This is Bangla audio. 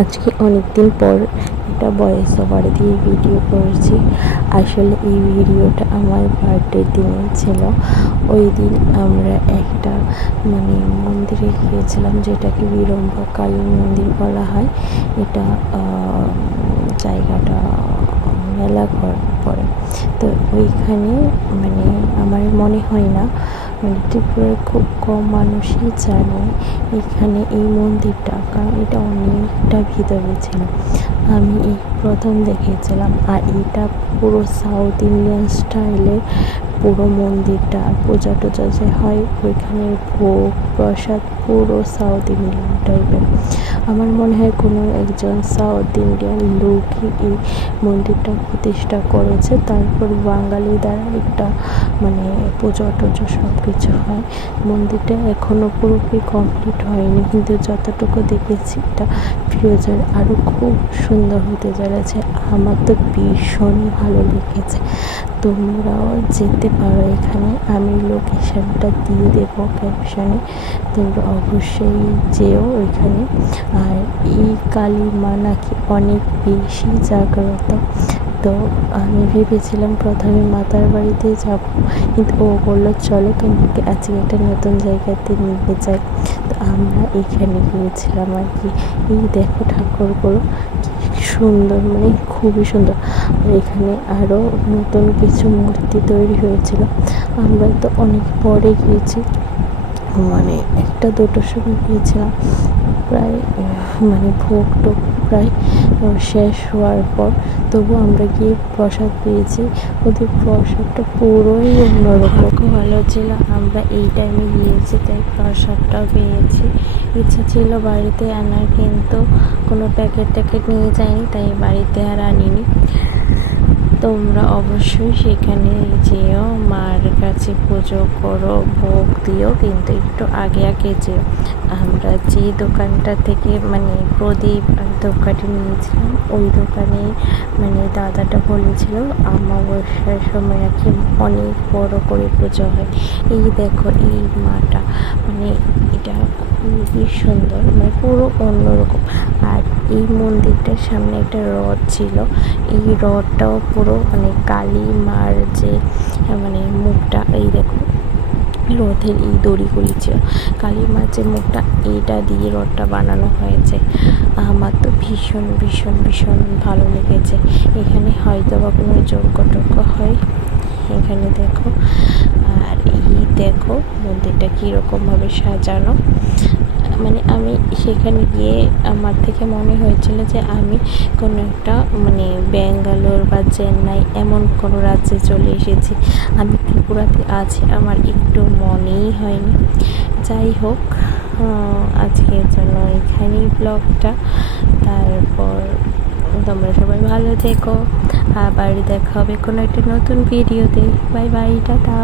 আজকে অনেক দিন পর একটা ভয়েস ওভার দিয়ে ভিডিও করেছি। আসলে এই ভিডিওটা আমার বার্থডে দিনে ছিল। ওই দিন আমরা একটা মন্দিরে গিয়েছিলাম, যেটাকে বিরম্বা কালী মন্দির বলা হয়। এটা জায়গাটা মেলাঘর পড়ে। তো ওইখানে আমার মনে হয় না ত্রিপুরার খুব কম মানুষই জানে এখানে এই মন্দিরটা, কারণ এটা অনেকটা ভিতরে ছিল। আমি এই প্রথম দেখেছিলাম। আর এটা পুরো সাউথ ইন্ডিয়ান স্টাইলের পুরো মন্দিরটা, পূজা টুজা যে হয় ওইখানে ভোগ প্রসাদ পুরো সাউথ ইন্ডিয়ান টাইপের। আমার মনে হয় কোনো একজন সাউথ ইন্ডিয়ান লোকই এই মন্দিরটা প্রতিষ্ঠা করেছে। তারপর বাঙালি দ্বারা একটা পূজা টুজা সব কিছু হয়। মন্দিরটা এখনও পুরোপুরি কমপ্লিট হয়নি, কিন্তু যতটুকু দেখেছি এটা ফিউচার আরও খুব সুন্দর হতে চলেছে। আমার তো ভীষণই ভালো লেগেছে। তোমরাও যেতে পারো এখানে, আমি লোকেশনটা দিয়ে দেবো ক্যাপশনে, তোমরা অবশ্যই যেও ওইখানে। আর এই কালী মা নাকি অনেক বেশি জাগ্রত। তো আমি ভেবেছিলাম প্রথমে মাতার বাড়িতে যাব, কিন্তু ও বললো চলো তোমাকে আজকে একটা নতুন জায়গাতে নিয়ে যাই। তো আমরা এখানে গিয়েছিলাম আর কি। এই দেখো ঠাকুরগুলো কি সুন্দর, খুবই সুন্দর। আর এখানে আরও নতুন কিছু মূর্তি তৈরি হয়েছিল। আমরা তো অনেক পরে গিয়েছি, একটা দুটোর সময় গিয়েছিলাম। প্রায় ভোগ টোগ প্রায় শেষ হওয়ার পর, তবু আমরা গিয়ে প্রসাদ পেয়েছি। ওদের প্রসাদটা পুরোই অন্যরকম ভালো ছিল। আমরা এই টাইমে গিয়েছি তাই প্রসাদটাও পেয়েছি। ইচ্ছা ছিল বাড়িতে আনার, কিন্তু কোনো প্যাকেট ট্যাকেট নিয়ে যাইনি, তাই বাড়িতে আর আনিনি। তোমরা অবশ্যই সেখানে যেও, মার কাছে পুজো করো, ভোগ দিও, কিন্তু একটু আগে আগে যেও। আমরা যে দোকানটা থেকে প্রদীপ আর ধূপকাঠি নিয়েছিলাম, ওই দোকানে দাদাটা বলেছিল অমাবস্যার সময় নাকি অনেক বড় করে পুজো হয়। এই দেখো এই মাটা, এটা খুবই সুন্দর, পুরো অন্যরকম। আর এই মন্দিরটার সামনে একটা রথ ছিল। এই রথটাও পুরো কালী মার যে মুখটা, এই দেখো রথের এই দড়িগুলি ছিল কালী মার যে মুখটা, এইটা দিয়ে রথটা বানানো হয়েছে। আমার তো ভীষণ ভীষণ ভীষণ ভালো লেগেছে। এখানে হয়তো বা কোনো যজ্ঞ টজ্ঞ হয় এখানে দেখো। আর এই দেখো মন্দিরটা কীরকমভাবে সাজানো। আমি সেখানে গিয়ে আমার থেকে মনে হয়েছিল যে আমি কোনো একটা ব্যাঙ্গালোর বা চেন্নাই এমন কোনো রাজ্যে চলে এসেছি। আমি ত্রিপুরাতে আছি, আমার একটু মনেই হয়নি। যাই হোক, আজকের জন্য এখানেই ব্লগটা। তারপর তোমরা সবাই ভালো থেকো, আবার দেখা হবে কোনো একটা নতুন ভিডিওতে। Bye bye, tata.